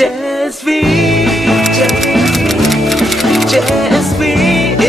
JSV JSV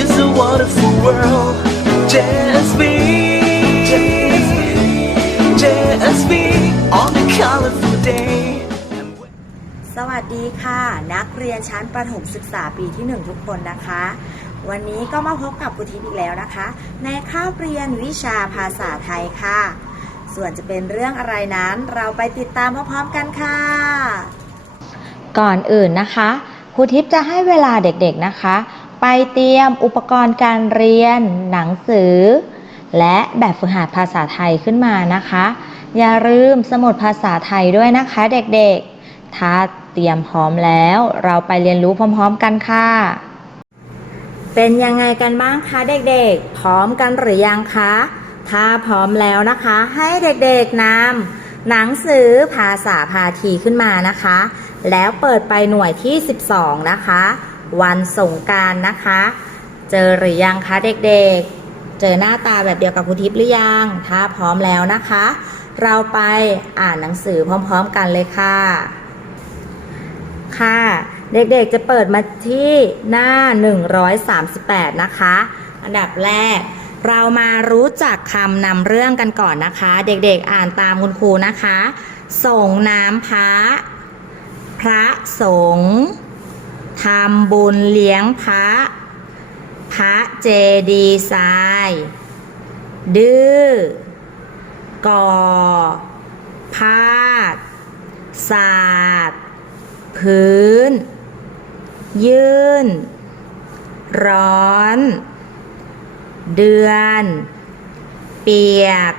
is a wonderful world JSV JSV on a colorful day สวัสดีค่ะ นักเรียนชั้นประถมศึกษาปีที่ 1 ทุกคนนะคะ วันนี้ก็มาพบกับครูทิพย์อีกแล้วนะคะ ในคาบเรียนวิชาภาษาไทยค่ะ ส่วนจะเป็นเรื่องอะไรนั้นเราไปติดตามพร้อมๆกันค่ะ ก่อนอื่นนะคะครูทิพย์จะให้เวลาเด็กๆนะคะ ไปเตรียมอุปกรณ์การเรียน หนังสือ และแบบฝึกหัดภาษาไทยขึ้นมานะคะ อย่าลืมสมุดภาษาไทยด้วยนะคะเด็กๆ ถ้าเตรียมพร้อมแล้วเราไปเรียนรู้พร้อมๆกันค่ะ เป็นยังไงกันบ้างคะเด็กๆ พร้อมกันหรือยังคะ ถ้าพร้อมแล้วนะคะ ให้เด็กๆนำ หนังสือภาษาพาทีขึ้นมานะคะ แล้วเปิดไปหน่วยที่ 12 นะคะ วันสงการนะคะ เจอหรือยังคะเด็กๆ เจอหน้าตาแบบเดียวกับครูทิพย์หรือยัง ถ้าพร้อมแล้วนะคะ เราไปอ่านหนังสือพร้อมๆกันเลยค่ะ ค่ะ เด็กๆจะเปิดมาที่หน้า 138 นะคะ อันดับแรก เรามารู้จักคำนำเรื่องกันก่อนนะคะ เด็กๆอ่านตามคุณครูนะคะ ส่งน้ำพระ พระสงฆ์ทำบุญเลี้ยงพระ พระเจดีทรายดื้อก่อ พาดศาสตร์พื้น ยื่น ร้อน เดือน เปียก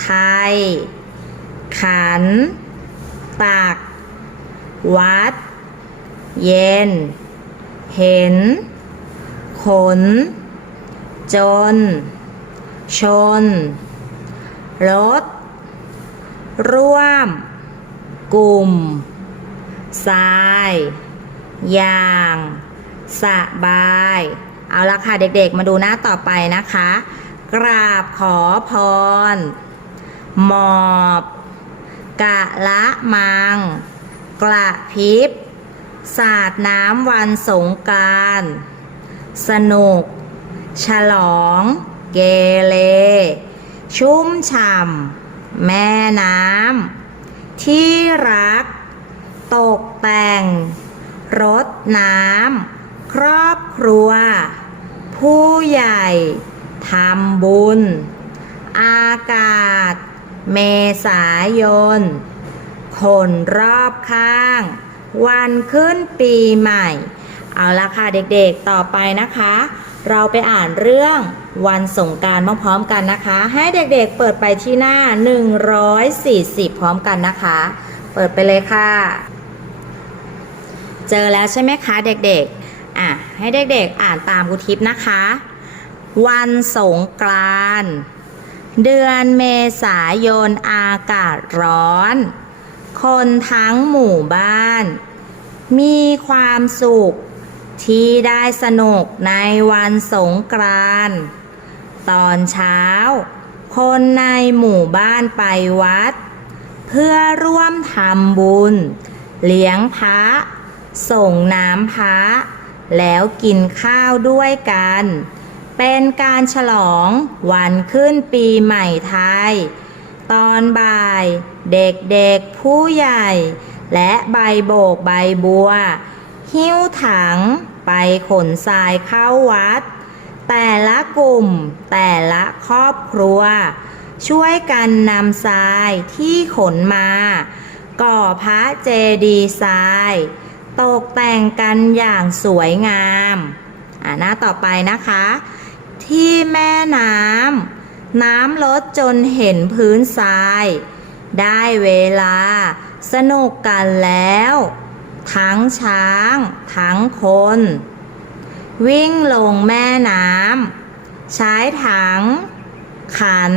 ไทย ขัน ตัก วัด เย็น เห็น ขน จน ชน รถ ร่วม กลุ่ม ทราย อย่าง สบาย เอาละค่ะเด็กๆ มาดูหน้าต่อไปนะคะ กราบขอพร หมอบ กะละมัง กระพริบ สาดน้ำวันสงกรานสนุก ฉลอง เกเล ชุ่มฉ่ำ แม่น้ำ ที่รัก ตกแต่ง รถน้ำครอบครัว ผู้ใหญ่ทำบุญ อากาศ เมษายน คนรอบข้าง วันขึ้นปีใหม่ เอาละค่ะเด็กๆต่อไปนะคะ เราไปอ่านเรื่องวันสงกรารพร้อมๆกันนะคะ ให้เด็กๆเปิดไปที่หน้า 140 พร้อมกันนะคะ เปิดไปเลยค่ะ เจอแล้วใช่ไหมคะเด็กๆ อะให้เด็กๆอ่านตามกุทิปนะคะ วันสงกรานต์เดือนเมษายนอากาศร้อน คนทั้งหมู่บ้าน มีความสุขที่ได้สนุกในวันสงกรานต์ตอนเช้า คนในหมู่บ้านไปวัด เพื่อร่วมทำบุญ เลี้ยงพระส่งน้ำพระ แล้วกินข้าวด้วยกัน เป็นการฉลองวันขึ้นปีใหม่ไทย ตอนบ่าย เด็กๆผู้ใหญ่ และใบโบกใบบัว หิ้วถังไปขนทรายเข้าวัด แต่ละกลุ่มแต่ละครอบครัว ช่วยกันนำทรายที่ขนมา ก่อพระเจดีย์ทราย ตกแต่งกันอย่างสวยงามอ่าหน้าต่อไปนะคะ ที่แม่น้ำน้ำลดจนเห็นพื้นทราย ได้เวลาสนุกกันแล้ว ทั้งช้าง ทั้งคน วิ่งลงแม่น้ำใช้ถัง ขัน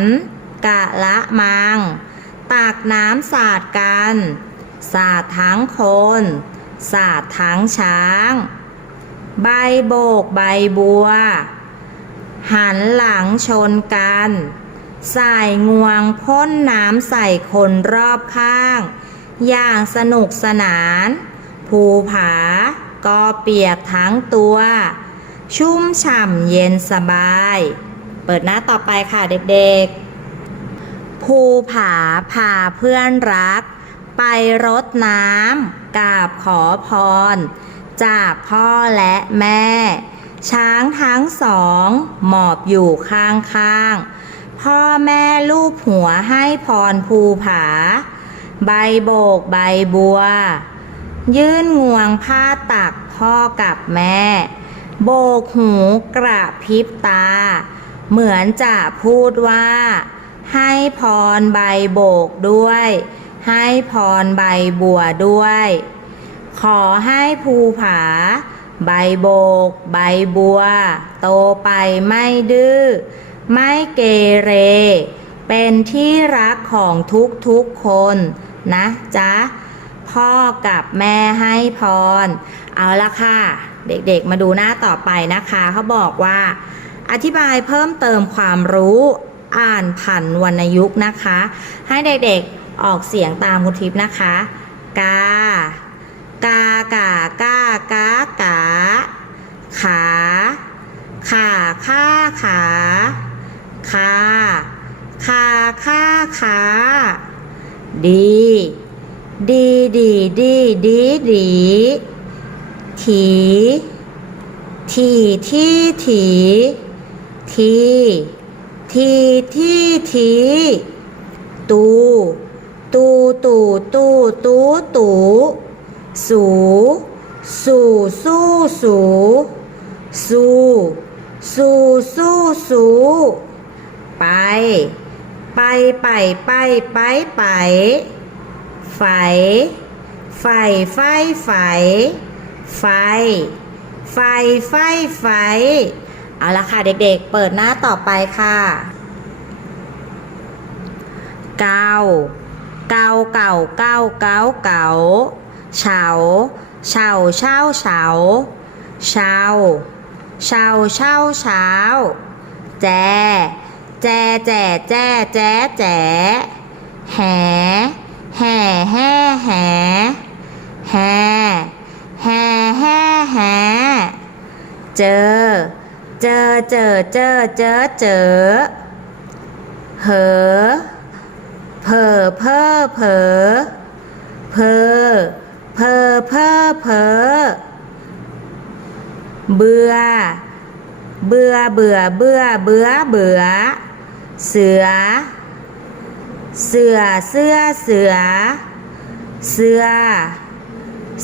กะละมังตักน้ำสาดกัน สาดทั้งคน สาดทั้งช้าง ใบโบกใบบัว หันหลังชนกัน ใส่งวงพ่นน้ำใส่คนรอบข้าง อย่างสนุกสนาน ภูผาก็เปียกทั้งตัว ชุ่มฉ่ำเย็นสบาย เปิดหน้าต่อไปค่ะเด็กๆ ภูผาพาเพื่อนรัก ไปรดน้ำกราบขอพร จากพ่อและแม่ ช้างทั้งสองหมอบอยู่ข้างๆ พ่อแม่ลูบหัวให้พรภูผา ใบโบกใบบัว ยื่นงวงผ้าตักพ่อกับแม่ โบกหูกระพริบตา เหมือนจะพูดว่า ให้พรใบโบกด้วย ให้พรใบบัวด้วย ขอให้ภูผา ใบโบก ใบบัว โตไปไม่ดื้อ ไม่เกเร เป็นที่รักของทุกๆคนนะจ๊ะ พ่อกับแม่ให้พร เอาละค่ะ เด็กๆมาดูหน้าต่อไปนะคะเขาบอกว่า อธิบายเพิ่มเติมความรู้อ่านผันวรรณยุกต์นะคะ ให้เด็กๆ ออกเสียงตามคุณทิพย์นะคะ กากากากากากาขาขาข้าขาคาคาข้าขาดี ดีดีดีดีดีถีทีที่ถีทีทีที่ทีตู ตูตูตูตูตูสูสูสู้สูสูสูสู้สูไป ไปไปไปไปไปไฟไฟไฟไฟไฟไฟไฟไฟเอาละค่ะเด็กๆ เปิดหน้าต่อไปค่ะเก้า เกาเก่าเก้าเก้าเก๋าเฉาเฉาเช่าเฉาเฉาเฉาเช่าเฉาแจแจแจแจแจแจแหแห่แห่แห่แห่แห่แห่แห่เจอ เจอเจอเจอเจอเจอเหอ เพอเพอเพอเพอเพอเพอเพอเบื่อ เบื่อเบื่อเบื่อเบื่อเบื่อ เสือ เสือเสื้อเสือ เสือ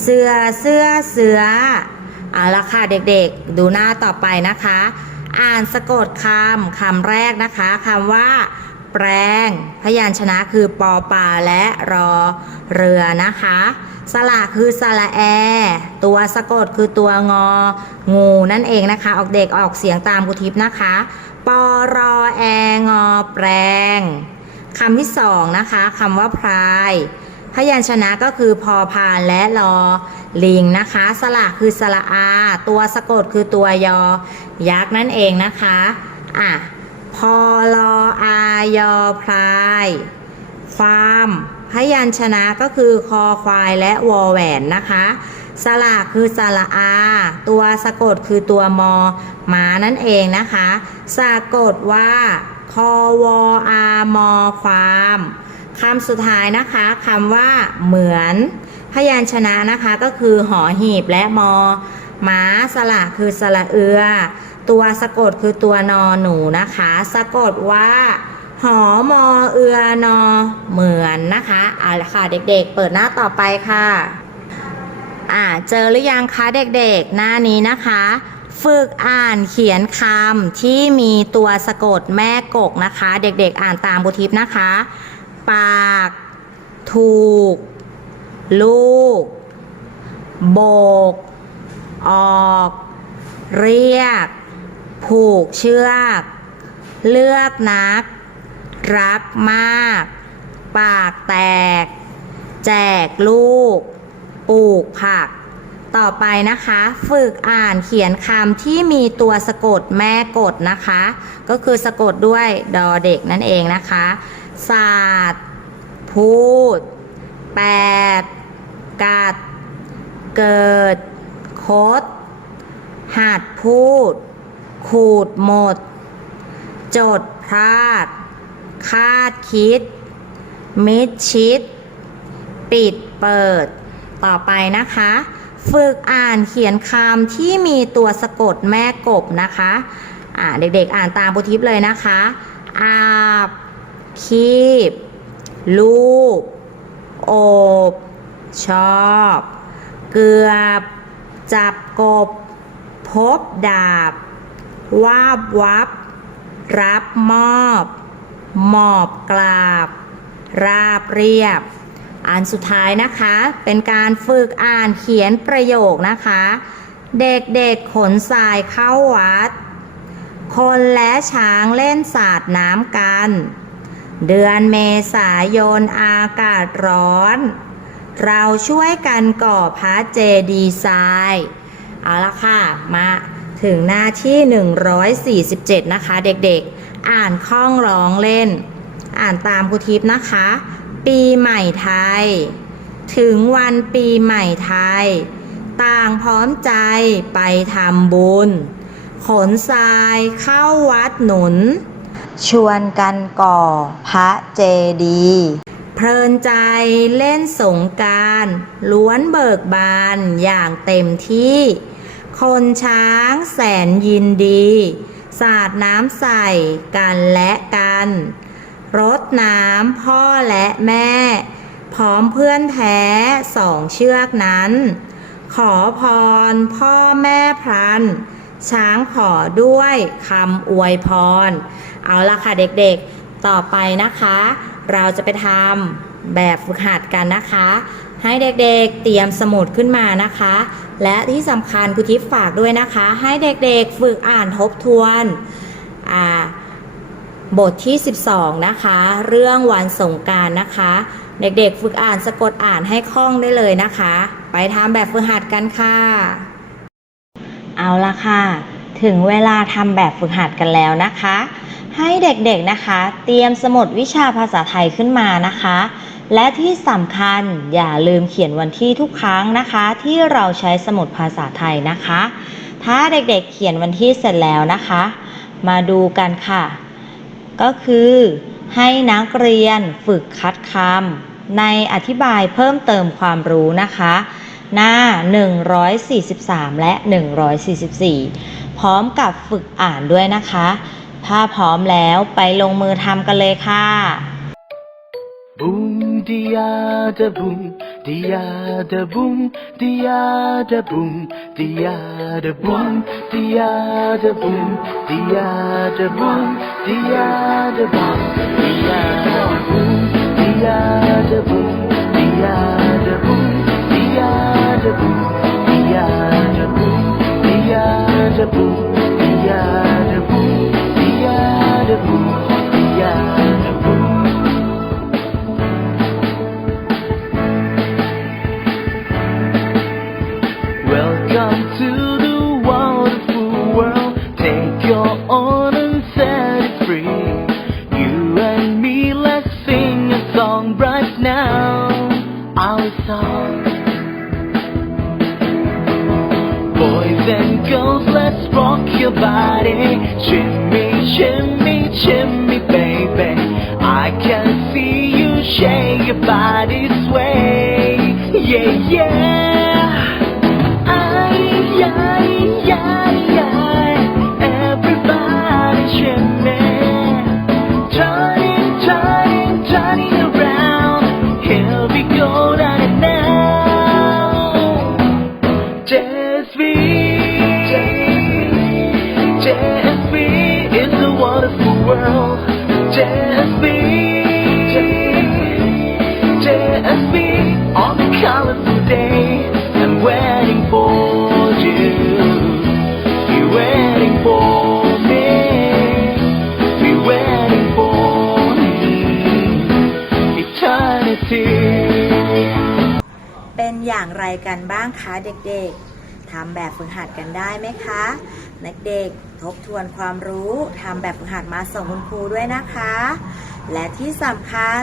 เสือเสื้อเสือเอาละค่ะเด็กๆ ดูหน้าต่อไปนะคะ อ่านสะกดคำคำแรกนะคะคำว่า แปลง พยัญชนะคือปอปลาและรอเรือนะคะ สระคือสระแอ ตัวสะกดคือตัวงอ งูนั่นเองนะคะ ออกเด็กออกเสียงตามกุทิพนะคะ ปอรอแองอแปลงคำที่สองนะคะคำว่าพราย พยัญชนะก็คือพอพานและรอลิงนะคะ สระคือสระอา ตัวสะกดคือตัวยอ ยักษ์นั่นเองนะคะ อะ พอลออายอพราย ความพยัญชนะก็คือคอควายและวอแหวนนะคะ สระคือสระอา ตัวสะกดคือตัวมอหมานั่นเองนะคะ สะกดว่าคอวออามอความคำสุดท้ายนะคะคำว่าเหมือน พยัญชนะนะคะก็คือหอหีบและมอมาสระคือสระเอือ ตัวสะกดคือตัวนอหนูนะคะ สะกดว่า หอมอเอือนอเหมือนนะคะเอาละค่ะเด็กๆ เปิดหน้าต่อไปค่ะ อ่าเจอหรือยังคะเด็กๆ หน้านี้นะคะ ฝึกอ่านเขียนคำที่มีตัวสะกดแม่กกนะคะ เด็กๆ อ่านตามบุทิปนะคะ ปาก ถูก ลูก โบก ออก เรียก ผูกเชือก เลือกนัก รักมาก ปากแตก แจกลูก ปลูกผัก ต่อไปนะคะ ฝึกอ่านเขียนคำที่มีตัวสะกดแม่กดนะคะ ก็คือสะกดด้วยดอเด็กนั่นเองนะคะศาสตร์พูดแปดกัด เกิดคดหัดพูด ขูดหมด จดพลาด คาดคิด มิดชิด ปิดเปิด ต่อไปนะคะ ฝึกอ่านเขียนคำที่มีตัวสะกดแม่กบนะคะอ่าเด็กๆ อ่านตามบุทิปเลยนะคะ อาบ คีบ ลูบโอบ ชอบ เกือบ จับกบ พบดาบ วาบวับ รับมอบหมอบกราบ ราบเรียบ อันสุดท้ายนะคะ เป็นการฝึกอ่านเขียนประโยคนะคะ เด็กๆขนทรายเข้าวัด คนและช้างเล่นสาดน้ำกัน เดือนเมษายนอากาศร้อน เราช่วยกันก่อพระเจดีย์ทรายเอาละค่ะ มา ถึงหน้าที่ 147 นะคะ เด็กๆ อ่านคล่องร้องเล่น อ่านตามครูทิพย์นะคะ ปีใหม่ไทย ถึงวันปีใหม่ไทย ต่างพร้อมใจไปทำบุญ ขนทรายเข้าวัดหนุน ชวนกันก่อพระเจดีย์เพลินใจเล่นสงการ ล้วนเบิกบานอย่างเต็มที่ คนช้างแสนยินดี สาดน้ำใส่กันและกัน รดน้ำพ่อและแม่ พร้อมเพื่อนแท้สองเชือกนั้น ขอพรพ่อแม่พรัน ช้างขอด้วยคำอวยพร เอาละค่ะเด็กๆ ต่อไปนะคะ เราจะไปทำแบบฝึกหัดกันนะคะ ให้เด็กๆเตรียมสมุดขึ้นมานะคะ และที่สำคัญครูทิพย์ฝากด้วยนะคะ ให้เด็กๆฝึกอ่านทบทวนบทที่ 12 นะคะ เรื่องวันสงการนะคะ เด็กๆ ฝึกอ่านสะกดอ่านให้คล่องได้เลยนะคะ ไปทำแบบฝึกหัดกันค่ะ เอาละค่ะ ถึงเวลาทำแบบฝึกหัดกันแล้วนะคะ ให้เด็กๆนะคะ เตรียมสมุดวิชาภาษาไทยขึ้นมานะคะ และที่สำคัญอย่าลืมเขียนวันที่ทุกครั้งนะคะ ที่เราใช้สมุดภาษาไทยนะคะ ถ้าเด็กๆเขียนวันที่เสร็จแล้วนะคะ มาดูกันค่ะ ก็คือให้นักเรียนฝึกคัดคำในอธิบายเพิ่มเติมความรู้นะคะ หน้า 143 และ 144 พร้อมกับฝึกอ่านด้วยนะคะ ถ้าพร้อมแล้วไปลงมือทำกันเลยค่ะ Boom dia da boom dia da boom dia da boom dia da boom dia da boom dia da boom dia da boom dia da boom dia da Song. Boys and girls, let's rock your body. Shimmy, shimmy, shimmy, baby. I can see you shake your body sway. Yeah, yeah. Ay, ay, ay. Eternity. เป็นอย่างไรกันบ้างคะเด็กๆทำแบบฝึกหัดกันได้ไหมคะเด็กๆทบทวนความรู้ทำแบบฝึกหัดมาส่งคุณครูด้วยนะคะ และที่สำคัญ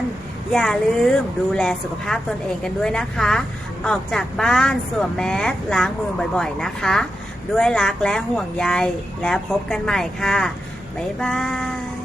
อย่าลืมดูแลสุขภาพตนเองกันด้วยนะคะ ออกจากบ้านสวมแมสล้างมือบ่อยๆนะคะ ด้วยรักและห่วงใยแล้วพบกันใหม่ค่ะ บ๊ายบาย